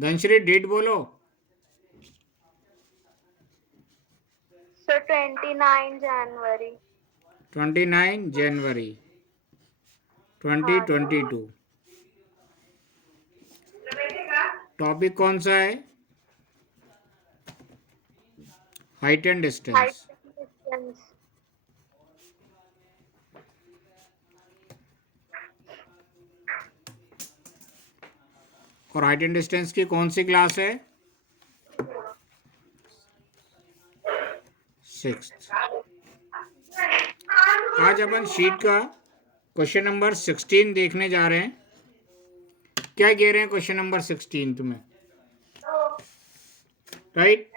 Dhanashree date बोलो। Sir 29 जनवरी 29 जनवरी 2022। Topic कौन सा है? Height and height distance. Distance. और हाइट एंड डिस्टेंस की कौन सी क्लास है? 6th। आज अपन शीट का क्वेश्चन नंबर 16 देखने जा रहे हैं। क्या कह रहे हैं क्वेश्चन नंबर 16 तुम्हें? राइट,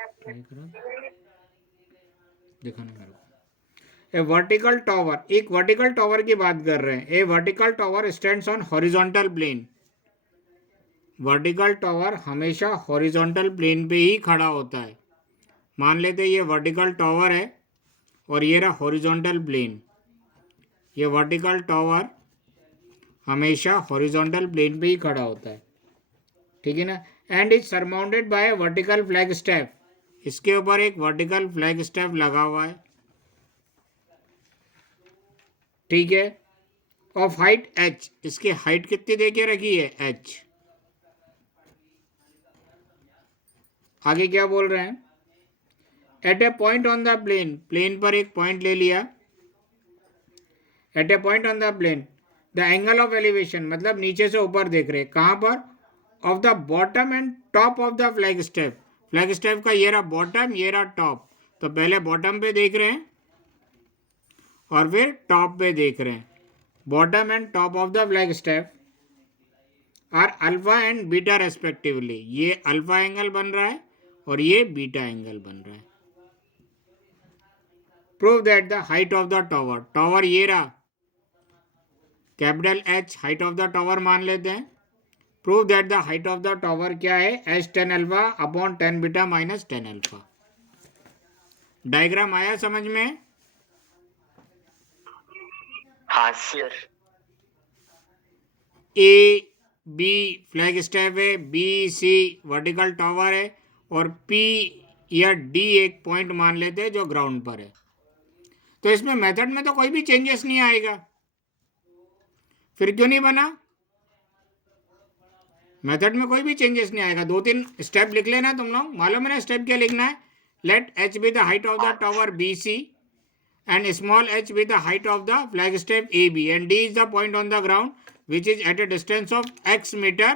दिखाना मेरे को। ए वर्टिकल टावर, एक वर्टिकल टावर की बात कर रहे हैं। A vertical tower stands on horizontal plane. Vertical tower हमेशा हॉरिजॉन्टल प्लेन पे ही खड़ा होता है। मान लेते हैं ये वर्टिकल टावर है और ये रहा हॉरिजॉन्टल प्लेन। ये वर्टिकल टावर हमेशा हॉरिजॉन्टल प्लेन पे ही खड़ा होता है, ठीक है ना। And is surmounted bye vertical flag step. इसके ऊपर एक वर्टिकल फ्लैग स्टेप लगा हुआ है, ठीक है। ऑफ हाइट h, इसकी हाइट कितनी दे के रखी है? h। आगे क्या बोल रहे हैं? At a point on the plane, plane पर एक पॉइंट ले लिया। At a point on the plane the angle of elevation, मतलब नीचे से ऊपर देख रहे हैं। कहाँ पर? Of the bottom and top of the flag step. Flag step का ये रहा बॉटम, ये रहा टॉप। तो पहले बॉटम पे देख रहे हैं और फिर टॉप पे देख रहे हैं। Bottom and top of the flag step are alpha and beta respectively. ये अल्फा एंगल बन रहा है और ये बीटा एंगल बन रहा है। Prove that the height of the tower, tower ये रहा capital H, height of the tower मान लेते हैं। Prove that the height of the tower क्या है? H tan alpha upon tan beta minus tan alpha. Diagram आया समझ में? हाँ sir. A B flag step है, बी सी वर्टिकल टावर है और पी या डी एक पॉइंट मान लेते हैं जो ग्राउंड पर है। तो इसमें मेथड में तो कोई भी चेंजेस नहीं आएगा। फिर क्यों नहीं बना? मेथड में कोई भी चेंजेस नहीं आएगा। 2-3 स्टेप लिख लेना तुम लोग, मालूम है ना स्टेप क्या लिखना है? Let h be the height of the tower B C and small h be the height of the flag step AB and D is the point on the ground which is at a distance of x meter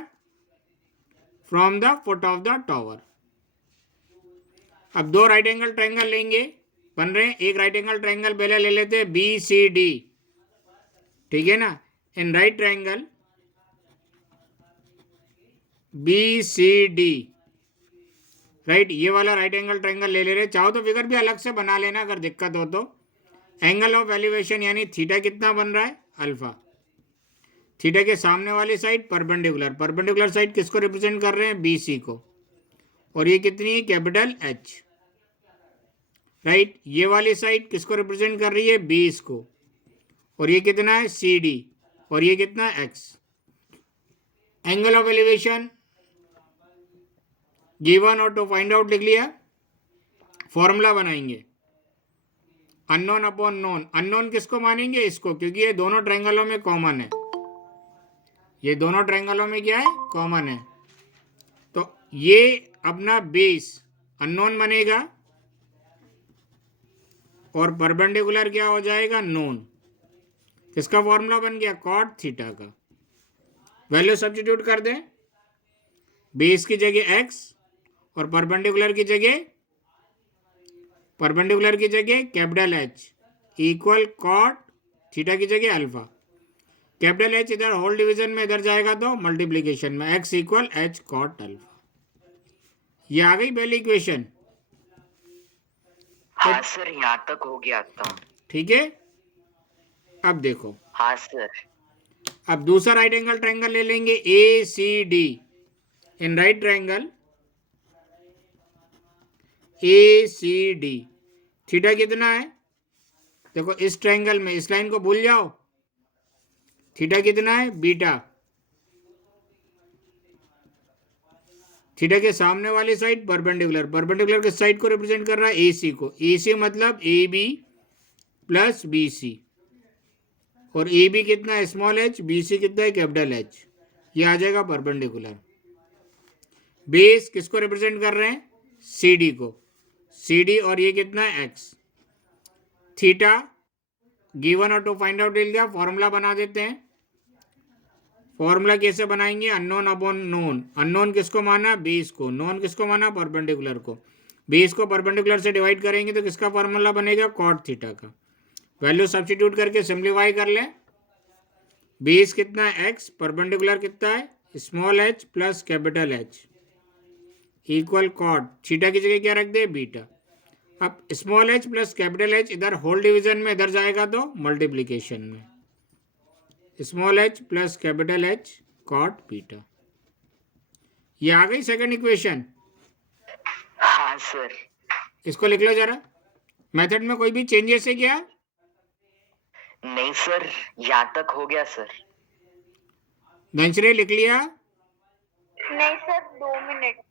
from the foot of the tower. अब दो right angle triangle लेंगे, बन रहे हैं। एक right angle triangle पहले ले लेते हैं BCD, ठीक है ना। In right triangle BCD, right, ये वाला राइट एंगल ट्रायंगल ले रहे। चाहो तो फिगर भी अलग से बना लेना अगर दिक्कत हो तो। एंगल ऑफ एलिवेशन यानी थीटा कितना बन रहा है? अल्फा। थीटा के सामने वाली साइड परपेंडिकुलर, परपेंडिकुलर साइड किसको रिप्रेजेंट कर रहे हैं? BC को। और ये कितनी है? Capital H, right. ये वाली साइड किसको रिप्रेजेंट कर रही है? बेस को। और ये कितना है? CD। और ये कितना है? X। Angle of elevation given और टू फाइंड आउट लिख लिया। फॉर्मूला बनाएंगे अननोन अपॉन नोन। अननोन किसको मानेंगे? इसको, क्योंकि ये दोनों ट्रायंगलों में कॉमन है। ये दोनों ट्रायंगलों में क्या है? कॉमन है। तो ये अपना बेस अननोन बनेगा और परपेंडिकुलर क्या हो जाएगा? नोन। किसका फॉर्मूला बन गया? कॉट थीटा का। वैल्यू सब्स्टिट्यूट कर दें, बेस की जगह x और परपेंडिकुलर की जगह capital H equal cot theta की जगह अल्फा। कैपिटल H इधर होल डिवीजन में इधर जाएगा तो मल्टीप्लीकेशन में x equal H cot alpha. ये आ गई पहली इक्वेशन। हाँ सर, यहाँ तक हो गया था। ठीक है, अब देखो। हाँ सर। अब दूसरा राइट एंगल ट्रायंगल ले लेंगे ACD। In right triangle ACD theta कितना है? देखो इस ट्रायंगल में इस लाइन को भूल जाओ। थीटा कितना है? बीटा। थीटा के सामने वाली साइड परपेंडिकुलर, परपेंडिकुलर किस साइड को रिप्रेजेंट कर रहा है? ए सी को। ए सी मतलब A B plus B C, और ए बी कितना है? स्मॉल एच, बी सी कितना है? Capital H. ये आ जाएगा परपेंडिकुलर। बेस किसको रिप्रेजेंट कर रहे हैं? सी डी को। सी डी और ये कितना है? एक्स। थीटा गिवन और टू फाइंड आउट ले लिया, फॉर्मूला बना देते हैं। फॉर्मूला कैसे बनाएंगे? Unknown upon known. अननोन किसको माना? बेस को। नोन किसको माना? परपेंडिकुलर को। बेस को परपेंडिकुलर से डिवाइड करेंगे तो किसका फॉर्मूला बनेगा? कॉट थीटा का। वैल्यू सब्स्टिट्यूट करके सिंप्लीफाई कर लें। बेस कितना है? एक्स, परपेंडिकुलर कितना है? Small h plus capital H equal cot. Theta की जगह क्या रख दे? बीटा। अब small h plus capital H इधर होल डिवीजन में, इधर जाएगा तो मल्टीप्लीकेशन में। Small h plus capital H cot beta. ये आ गई सेकंड इक्वेशन। हाँ सर। इसको लिख लो जरा। मेथड में कोई भी चेंजेस है क्या? नहीं सर, यहाँ तक हो गया सर। धनश्री लिख लिया? नहीं सर, 2 मिनट।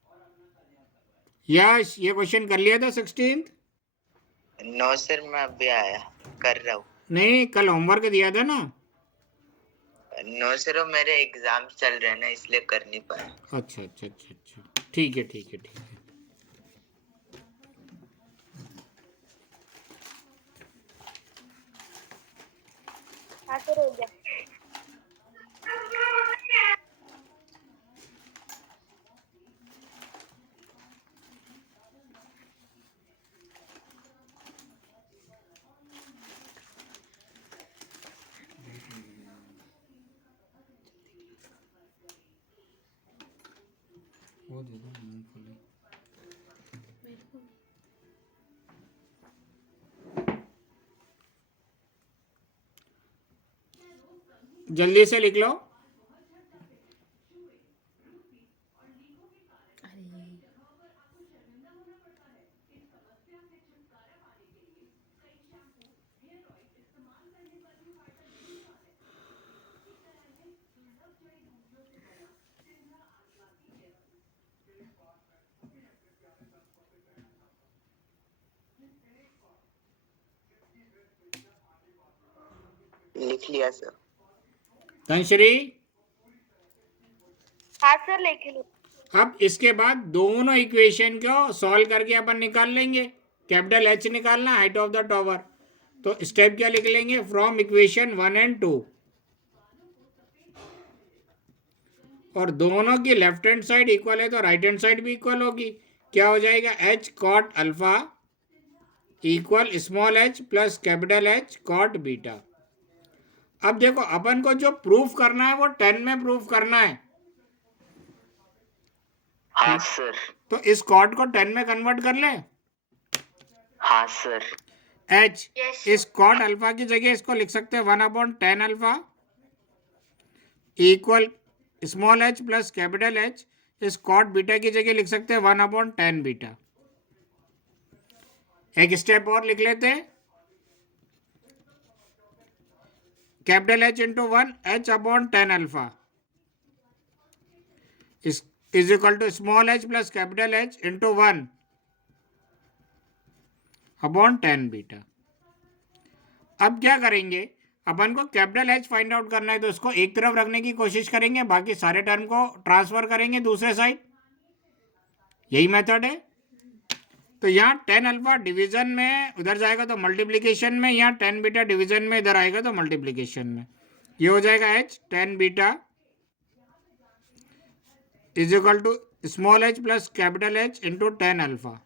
यश ये क्वेश्चन कर लिया था 16th? नो सर, मैं अभी आया कर रहा हूँ। नहीं, कल होमवर्क दिया था ना। नो सर, वो मेरे एग्जाम चल रहे हैं ना, इसलिए कर नहीं पाया। अच्छा अच्छा अच्छा अच्छा, ठीक है ठीक है ठीक है। हाँ सर, हो गया। वो दे दो मूंगफली। जल्दी से लिख लो। लिख लिया सर। धनश्री हाँ सर, लिख लो। अब इसके बाद दोनों इक्वेशन को सॉल्व करके अपन निकाल लेंगे। कैपिटल एच निकालना, हाइट ऑफ द टॉवर। तो स्टेप क्या लिख लेंगे? फ्रॉम इक्वेशन 1 एंड 2, और दोनों की लेफ्ट हैंड साइड इक्वल है तो राइट हैंड साइड भी इक्वल होगी। क्या हो जाएगा? H cot alpha equal small h plus capital H cot beta. अब देखो, अपन को जो प्रूफ करना है वो 10 में प्रूफ करना है। हाँ सर। तो इस कॉट को 10 में कन्वर्ट कर ले। हाँ सर। एच Yes, इस कॉट अल्फा की जगह इसको लिख सकते हैं 1/10 alpha equal small h plus capital H. इस कॉट बीटा की जगह लिख सकते हैं 1/10 बीटा। एक स्टेप और लिख लेते हैं। Capital H into 1 h/10 alpha is equal to small h plus capital H into 1/10 beta. अब क्या करेंगे? अपन को कैपिटल एच फाइंड आउट करना है, तो इसको एक तरफ रखने की कोशिश करेंगे, बाकी सारे टर्म को ट्रांसफर करेंगे दूसरे साइड। यही मेथड है। तो यहाँ 10 अल्फा डिवीजन में उधर जाएगा तो मल्टीप्लीकेशन में, यहाँ 10 बीटा डिवीजन में इधर आएगा तो मल्टीप्लीकेशन में। ये हो जाएगा H 10 beta is equal to small h plus capital H into 10 alpha,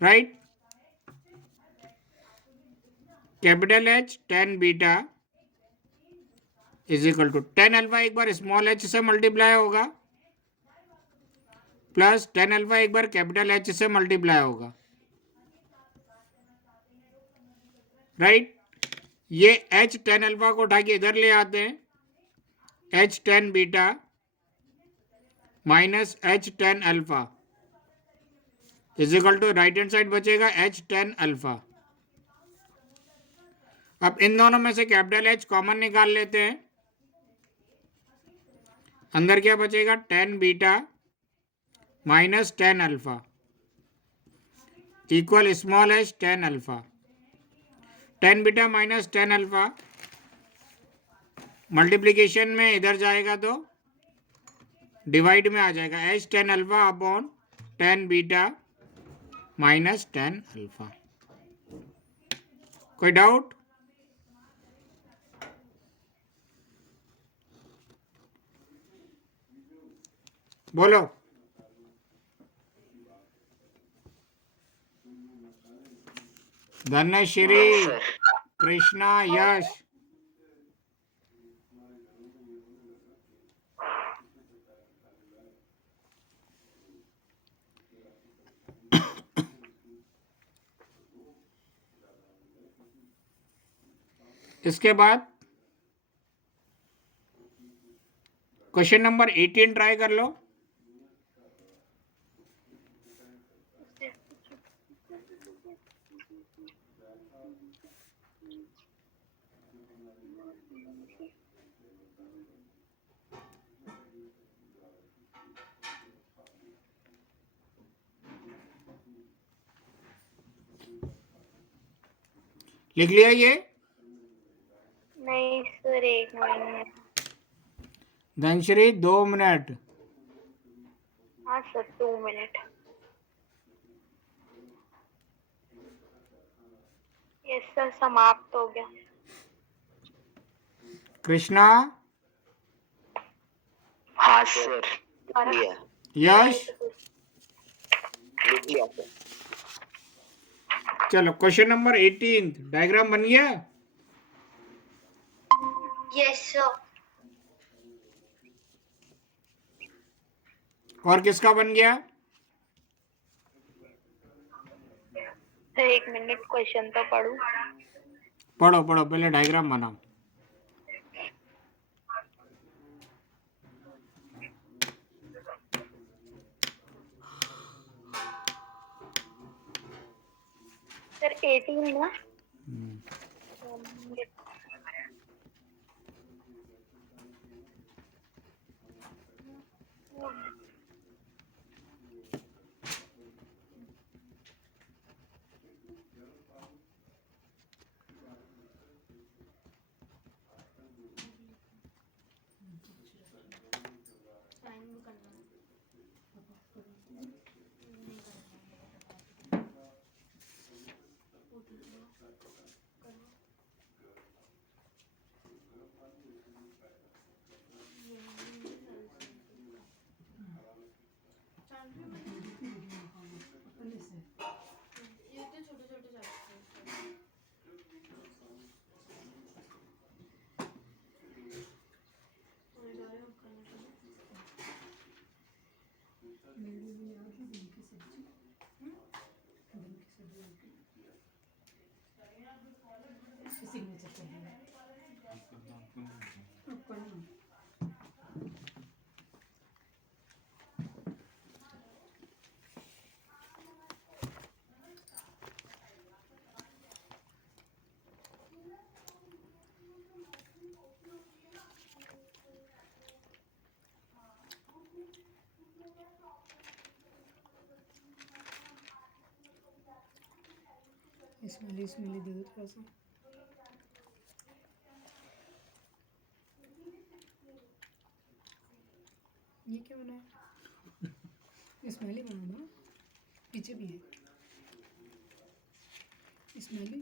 right. Capital H 10 beta is equal to 10 alpha एक बार स्मॉल एच से मल्टीप्लाई होगा प्लस 10 अल्फा एक बार कैपिटल एच से मल्टीप्लाई होगा, राइट। ये एच 10 अल्फा को उठा के इधर ले आते हैं। H 10 beta minus H 10 alpha is equal to right hand side बचेगा एच 10 अल्फा। अब इन दोनों में से कैपिटल एच कॉमन निकाल लेते हैं। अंदर क्या बचेगा, tan beta minus tan alpha equal small H tan alpha. Tan beta minus tan alpha multiplication में इधर जाएगा तो डिवाइड में आ जाएगा, H tan alpha upon tan beta minus tan alpha. कोई डाउट? बोलो। धनश्री, सर कृष्णा, यश। इसके बाद क्वेश्चन नंबर 18 ट्राई कर लो। लिख लिया ये? नहीं सर, एक मिनट। धनश्री 2 मिनट। हाँ सर, 2 मिनट। यस सर, समाप्त हो गया। कृष्णा, हाँ सर और लिया यश, लिख लिया सर। चलो क्वेश्चन नंबर 18 डायग्राम बन गया। Yes sir. और किसका बन गया? एक मिनट, क्वेश्चन तो पढ़ूं। पढ़ो पढ़ो, पहले डायग्राम बनाओ। सर 18 ना। इसमें दे दो थोड़ा सा। ये क्या बना है? स्माइली बनाना, पीछे भी है स्माइली।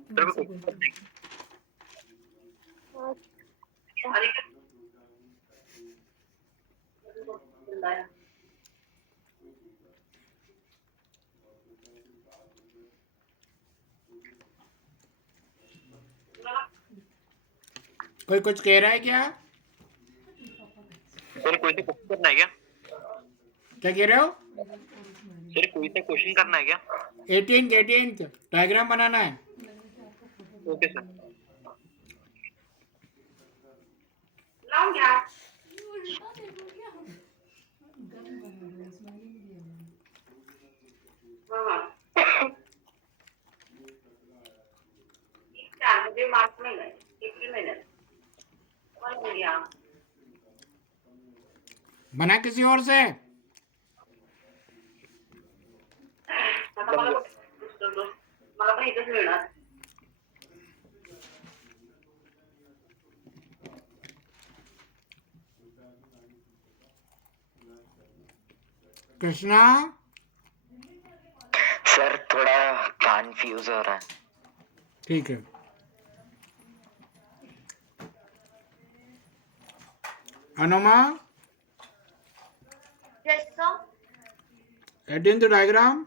कोई कुछ कह रहा है क्या? सर कोई सा क्वेश्चन करना है क्या? क्या कह रहे हो? सर कोई सा क्वेश्चन करना है क्या? 18 डायग्राम बनाना है। Okay sir. बना किसी और से? कृष्णा, सर थोड़ा कंफ्यूज हो रहा है। ठीक है। अनुमा, yes sir. Add in the diagram.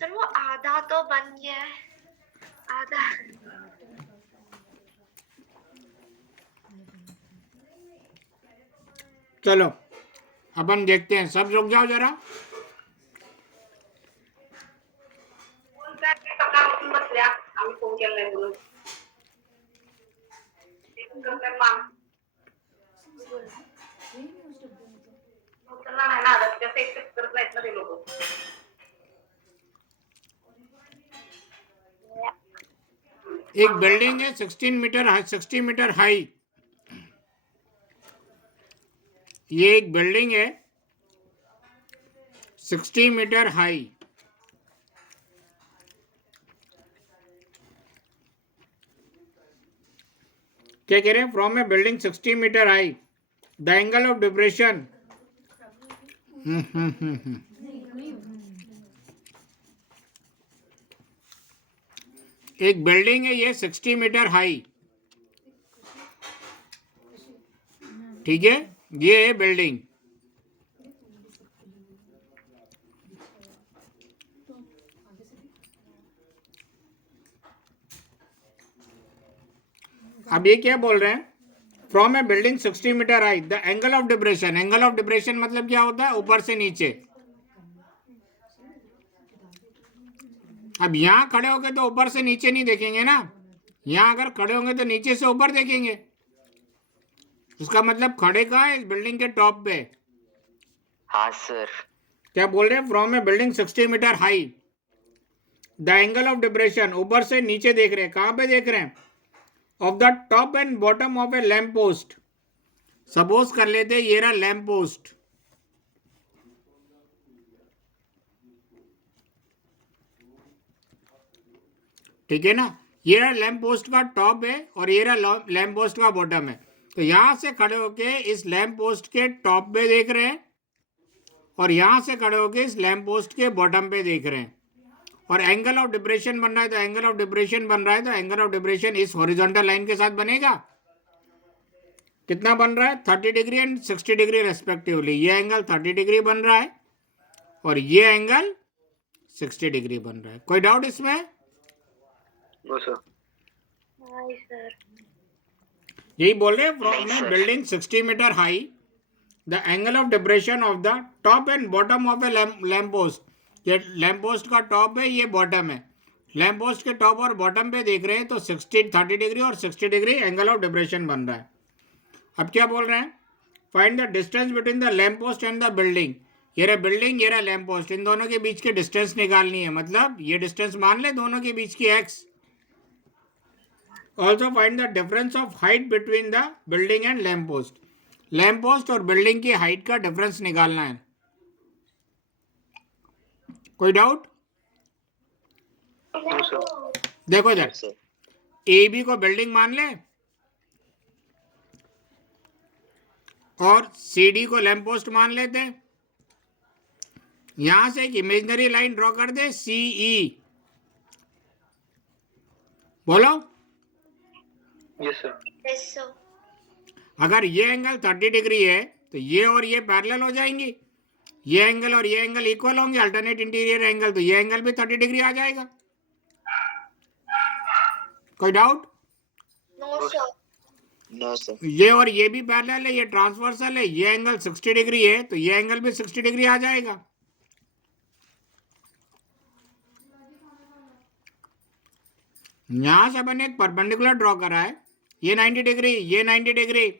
Sir वो आधा तो बन गया है, आधा। चलो अपन देखते हैं, सब रुक जाओ जरा। एक बिल्डिंग है 60 मीटर हाई। ये एक बिल्डिंग है 60 मीटर हाई। क्या कह रहे हैं? From a building 60 metre high, the angle of depression. एक बिल्डिंग है ये 60 मीटर हाई, ठीक है, ये है बिल्डिंग। अब ये क्या बोल रहे हैं? From a building 60 metre high, the angle of depression. Angle of depression मतलब क्या होता है? ऊपर से नीचे। अब यहां खड़े होंगे तो ऊपर से नीचे नहीं देखेंगे ना, यहां अगर खड़े होंगे तो नीचे से ऊपर देखेंगे। उसका मतलब खड़े कहाँ है? इस बिल्डिंग के टॉप पे। हाँ सर। क्या बोल रहे हैं? From a building 60 metre high, the angle of depression, ऊपर से नीचे देख रहे हैं। कहां पे देख रहे हैं? Of the top and bottom of a lamp post. Suppose कर लेते ये रहा लैम्प पोस्ट, ठीक है ना। ये रहा लैम्प पोस्ट का टॉप है और ये रहा लैम्प पोस्ट का बॉटम है। तो यहां से खड़े होके इस लैम्प पोस्ट के टॉप पे देख रहे हैं और यहां से खड़े होके इस लैम्प पोस्ट के बॉटम पे देख रहे हैं। और एंगल ऑफ डिप्रेशन बन रहा है, तो एंगल ऑफ डिप्रेशन बन रहा है, तो एंगल ऑफ डिप्रेशन इस हॉरिजॉन्टल लाइन के साथ बनेगा। कितना बन रहा है? 30 डिग्री एंड 60 डिग्री रेस्पेक्टिवली। ये एंगल 30 डिग्री बन रहा है और ये एंगल 60 डिग्री बन रहा है। कोई डाउट इसमें? No sir. नहीं सर। यही बोल रहे हैं, फ्रॉम नहीं, ए sir. Building 60 metre high, the angle of depression of the top and bottom of a lamp post. ये लैम्प पोस्ट का टॉप है, ये बॉटम है। लैम्प पोस्ट के टॉप और बॉटम पे देख रहे हैं तो 30 डिग्री और 60 डिग्री एंगल ऑफ डिप्रेशन बन रहा है। अब क्या बोल रहे हैं? Find the distance between the lamp post and the building. ये रहा बिल्डिंग, ये रहा लैम्प पोस्ट, इन दोनों के बीच की डिस्टेंस निकालनी है। मतलब ये डिस्टेंस मान ले दोनों के बीच की x। Also find the difference of height between the building and lamp post. Lamp post और बिल्डिंग की हाइट का डिफरेंस निकालना है। कोई डाउट? No sir. देखो इधर, सर ए बी को बिल्डिंग मान ले और सी डी को लैम्प पोस्ट मान लेते हैं। यहां से एक इमेजिनरी लाइन ड्रॉ कर दे, सी ई। बोलो। Yes sir. Yes sir. अगर ये एंगल 30 डिग्री है तो ये और ये पैरेलल हो जाएंगी। ये एंगल और ये एंगल इक्वल होंगे, अल्टरनेट इंटीरियर एंगल, तो ये एंगल भी 30 डिग्री आ जाएगा। कोई doubt? No sir. No sir. ये और ये भी पैरेलल है, ये ट्रांसवर्सल है, ये एंगल 60 डिग्री है तो ये एंगल भी 60 डिग्री आ जाएगा। यहां से अपन एक परपेंडिकुलर ड्रॉ करा है, ये 90 डिग्री, ये 90 डिग्री,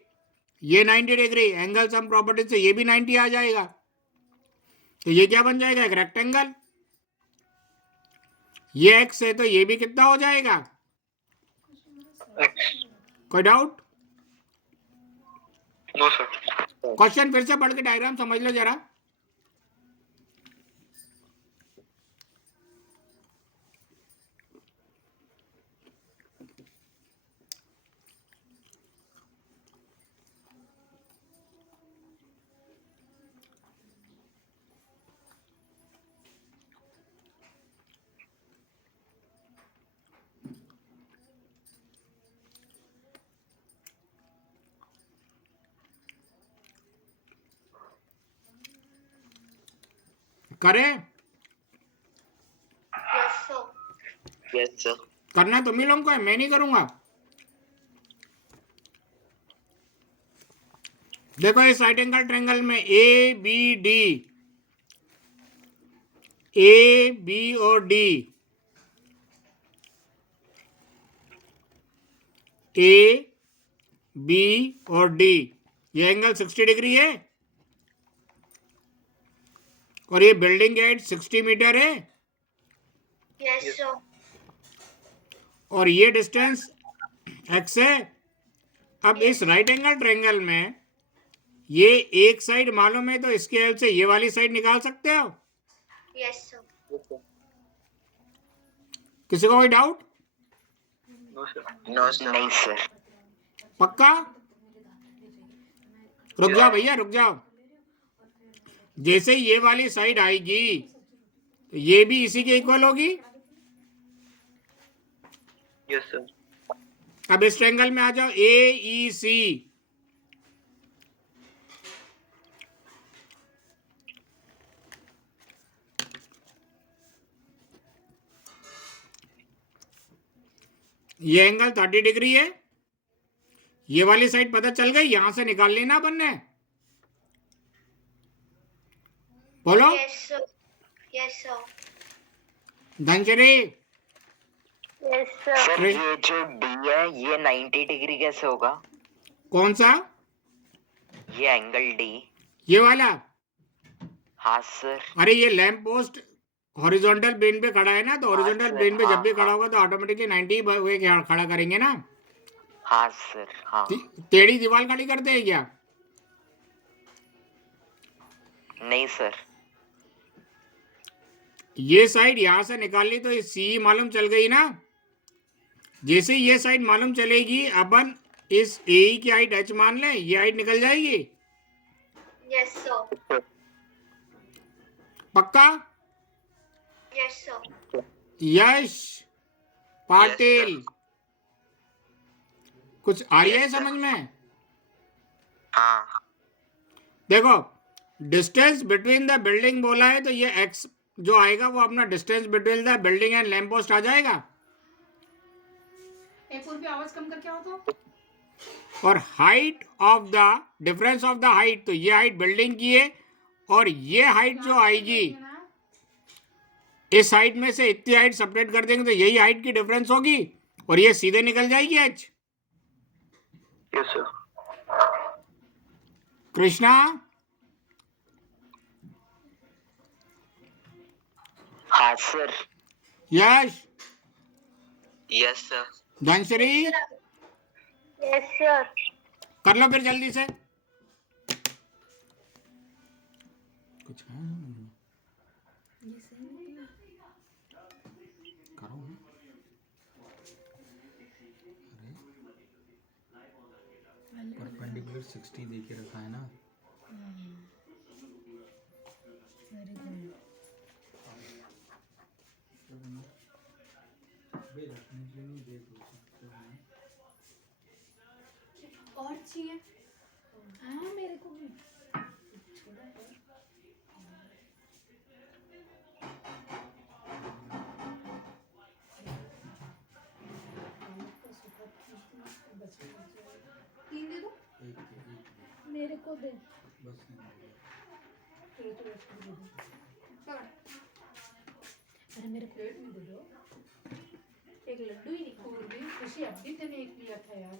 ये 90 डिग्री, एंगल सम प्रॉपर्टी से ये भी 90 आ जाएगा। तो ये क्या बन जाएगा? एक रेक्टेंगल। ये x है तो ये भी कितना हो जाएगा? एक्स। कोई डाउट? No sir. क्वेश्चन फिर से पढ़ के डायग्राम समझ लो जरा। करें? Yes, sir. Yes sir. करना तुम ही लोगों को है, मैं नहीं करूंगा। देखो इस राइट एंगल ट्रायंगल में A B D, A B और डी, ए बी और डी, ये एंगल 60 डिग्री है और ये बिल्डिंग की हाइट 60 मीटर है Yes, sir. और ये डिस्टेंस x है। अब इस राइट एंगल ट्रायंगल में ये एक साइड मालूम है तो इसकी हेल्प से ये वाली साइड निकाल सकते हो। Yes, sir. किसी को कोई डाउट? No sir. नहीं सर। पक्का? रुक जाओ भैया, रुक जाओ। जैसे ये वाली साइड आएगी तो ये भी इसी के इक्वल होगी। Yes sir. अब इस ट्रायंगल में आ जाओ, ए ई सी, ये एंगल 30 डिग्री है। ये वाली साइड पता चल गई, यहां से निकाल लेना अपन ने। बोलो Yes, sir. Yes, sir. धनचरी। Yes, sir. Sir ये जो डी है ये 90 डिग्री कैसे होगा? कौन सा? ये एंगल डी। ये वाला? हाँ सर। अरे ये लैंप पोस्ट हॉरिजॉन्टल प्लेन पे खड़ा है ना, तो हॉरिजॉन्टल प्लेन पे जब भी खड़ा होगा तो ऑटोमेटिकली 90 वे खड़ा करेंगे ना। हाँ सर। हाँ। टेढ़ी दीवार खड़ी करते हैं क्या? नहीं सर। ये साइड यहां से निकाल ली तो सी मालूम चल गई ना। जैसे ये साइड मालूम चलेगी अपन इस ए की हाइट h मान लें, ये हाइट निकल जाएगी। Yes, sir. पक्का? Yes, sir. यश पाटिल, कुछ आ रही है समझ में? हाँ। देखो डिस्टेंस बिटवीन द बिल्डिंग बोला है तो ये x जो आएगा वो अपना distance between the building and lamp post आ जाएगा। एक और भी आवाज कम करके आओ तो। और height of the difference of the height, तो ये हाइट बिल्डिंग की है और ये हाइट जो आएगी इस हाइट में से इतनी हाइट सेपरेट कर देंगे तो यही हाइट की डिफरेंस होगी और ये सीधे निकल जाएगी h। Yes sir. कृष्णा? हाँ sir. Yash? Yes sir. Dhanashree? Yes, sir. कर लो फिर जल्दी से। कुछ है करो ना। अरे परपेंडिकुलर 60 दे के रखा है ना। और चाहिए? हाँ मेरे को भी। तीन दे दो मेरे को दे। अरे मेरे को नहीं दे दो। एक लड्डू ही नहीं खुशी अभी तूने एक लिया था यार।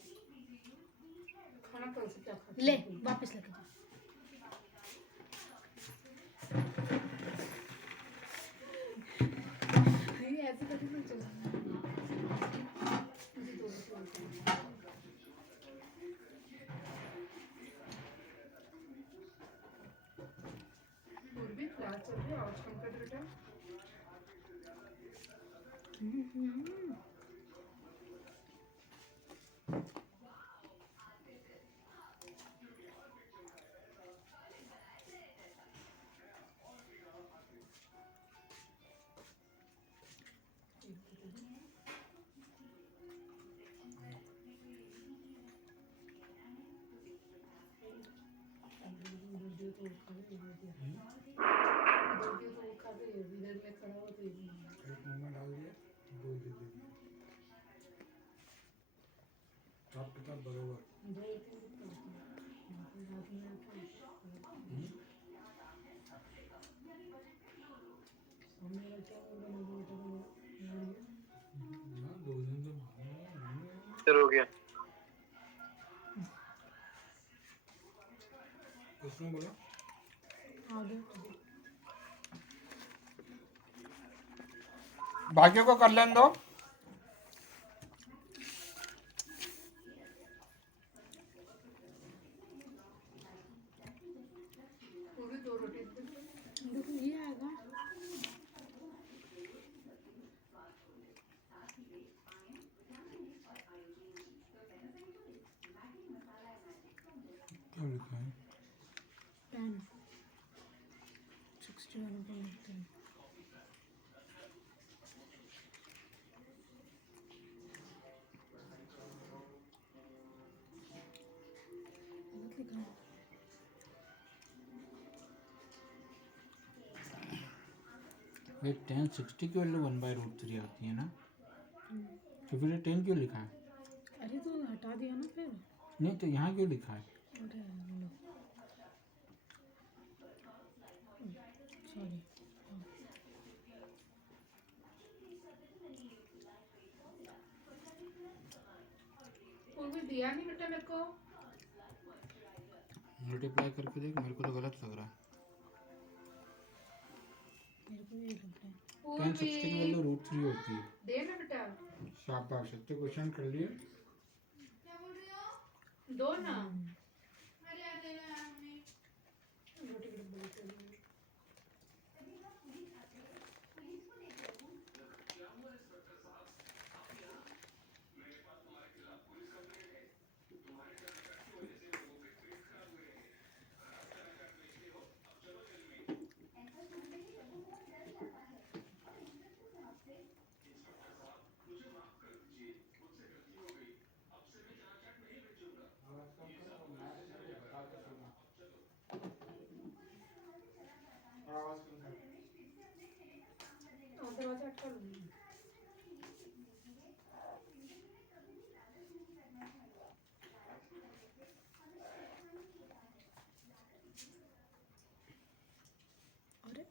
खाना कल से क्या खा ले वापस लेके जा। ऐसे करके नहीं चला। मुझे दो आवाज चल रही है, आवाज कम कर दे बेटा। इधर में खड़ा हो तो एक नंबर डाल दिया, दो दे दिया, टॉप टू टॉप बरोबर। सर हो गया। उसमें बोलो बाकियों को कर लेने दो। वो भी 2 रोटी देखो ये आएगा। क्या लिखा है? 10 61 को लिखते हैं। गलत लिखा है। भाई 1060 की वैल्यू 1/√3 आती है ना, तो फिर 10 क्यों लिखा है? अरे तो हटा दिया ना फिर। नहीं तो यहाँ क्यों लिखा है? अरे लो सॉरी। वो भी दिया नहीं बेटा मेरे को। मल्टीप्लाई करके देख, मेरे को तो गलत लग रहा है। मेरे को ये लग रहा है। वो 1060 की भी वैल्यू √3 होती है। दे ना बेटा, शाबाश, अच्छे क्वेश्चन कर लिए। दो ना। रोटी की डब्बी लेके आई। दरवाजा अटका लूंगी। अरे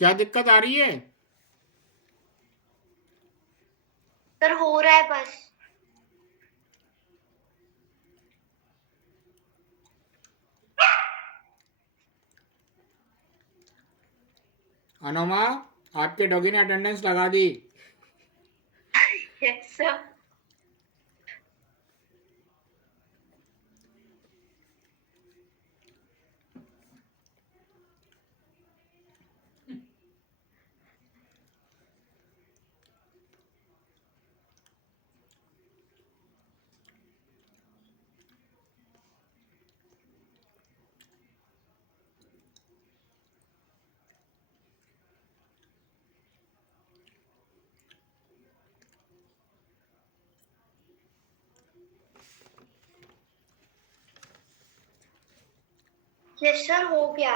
क्या दिक्कत आ रही है? सर हो रहा है बस। अनुमा, आपके डॉगी ने अटेंडेंस लगा दी। Yes sir. यस सर हो गया।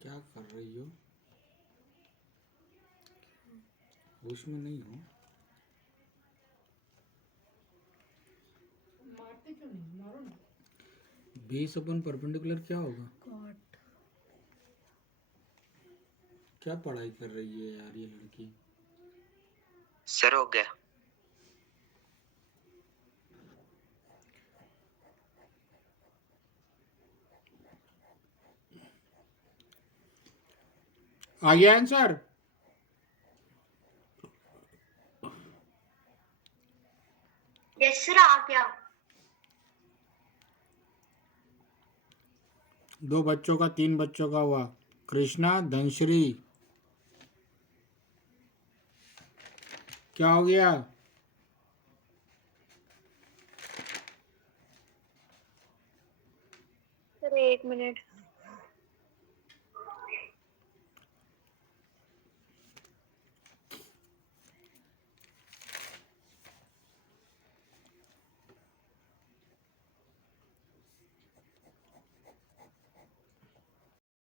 क्या कर रही हो? होश में नहीं हो? मारते क्यों नहीं, मारो ना। बेस अपन परपेंडिकुलर क्या होगा? कॉट। क्या पढ़ाई कर रही है यार ये लड़की? सर हो गया। आ गया आंसर? यस सर आ गया। दो बच्चों का, तीन बच्चों का हुआ। कृष्णा, धनश्री, क्या हो गया? Sir 1 minute.